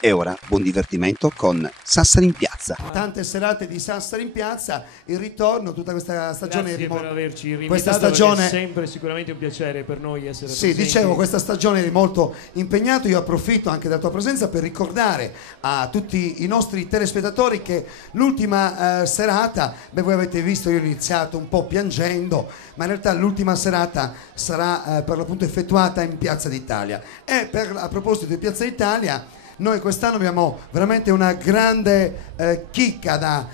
E ora buon divertimento con Sassari in piazza. Tante serate di Sassari in piazza, il ritorno, tutta questa stagione. Grazie per averci invitato, questa stagione è sempre sicuramente un piacere per noi essere sì, presenti. dicevo, questa stagione è molto impegnato. Io approfitto anche della tua presenza per ricordare a tutti i nostri telespettatori che l'ultima serata, voi avete visto, io ho iniziato un po' piangendo, ma in realtà l'ultima serata sarà per l'appunto effettuata in Piazza d'Italia. E a proposito di Piazza d'Italia, noi quest'anno abbiamo veramente una grande chicca da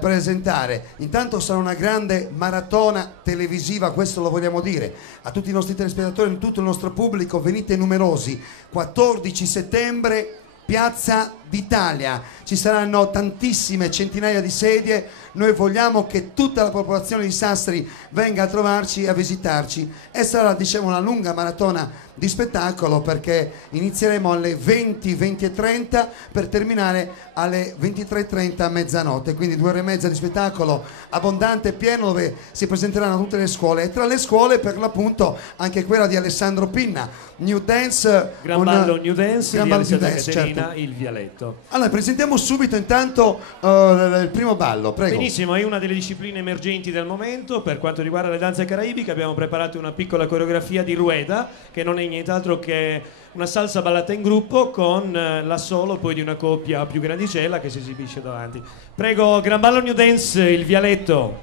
presentare. Intanto sarà una grande maratona televisiva, questo lo vogliamo dire a tutti i nostri telespettatori, a tutto il nostro pubblico, venite numerosi. 14 settembre, Piazza d'Italia, ci saranno tantissime centinaia di sedie. Noi vogliamo che tutta la popolazione di Sassari venga a trovarci e a visitarci, e sarà, diciamo, una lunga maratona di spettacolo, perché inizieremo alle 20:30 per terminare alle 23:30 a mezzanotte, quindi 2 ore e mezza di spettacolo abbondante e pieno, dove si presenteranno tutte le scuole, e tra le scuole per l'appunto anche quella di Alessandro Pinna, New Dance, Gran ballo New Dance Gran di ballo Alessandra New Dance, Caterina, certo. Il Vialetto. Allora presentiamo subito intanto il primo ballo, prego. Benissimo, è una delle discipline emergenti del momento. Per quanto riguarda le danze caraibiche abbiamo preparato una piccola coreografia di rueda, che non è nient'altro che una salsa ballata in gruppo con l'assolo poi di una coppia più grandicella che si esibisce davanti. Prego, Gran ballo New Dance, Il Vialetto.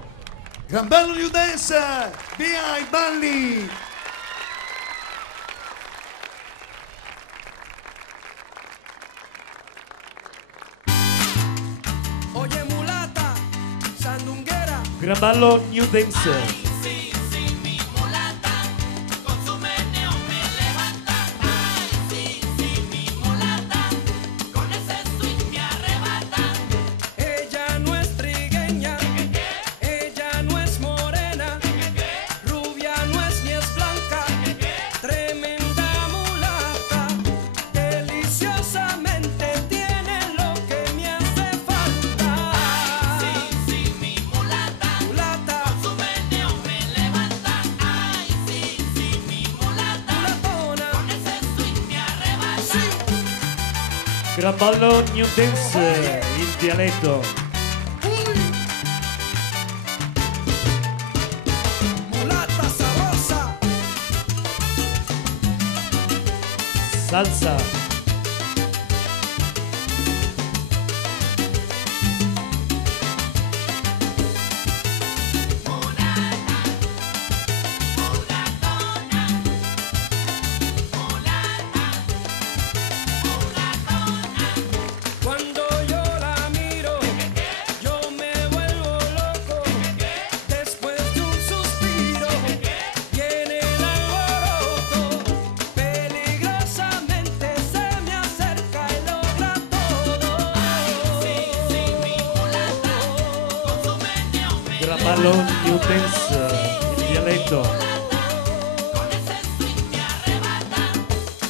Gran ballo New Dance, via i balli! Oye mulata, sandunguera. Gran ballo New Dance. Ella no es trigueña, ella no es morena, rubia no es ni es blanca, tremenda mulata, deliciosamente tiene lo que me hace falta. Sí, mi mulata, con su meneo me levanta. Ay, sí, mi mulata, mulatona, con ese swing me arrebata. Gran ballo New Dance, Il Vialetto. Mulata sabrosa. Salsa. Cuando yo la miro, yo me vuelvo loco. Después de un suspiro, viene el alboroto. Peligrosamente se me acerca y logra todo. Sí, mi mulata, con su meneo me Gran ballo New Dance, Il Vialetto.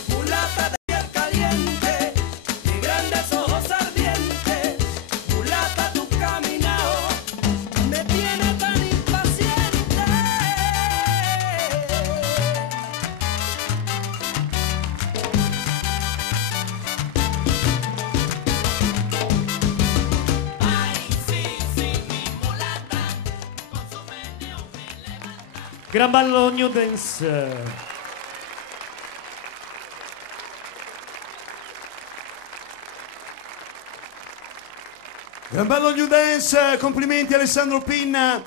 mulata de piel caliente y grandes ojos ardientes. Mulata, tu caminao me tiene tan impaciente. Ay, sí, mi mulata, con su meneo me levanta. Gran ballo New Dance. Gran ballo New Dance, complimenti Alessandro Pinna.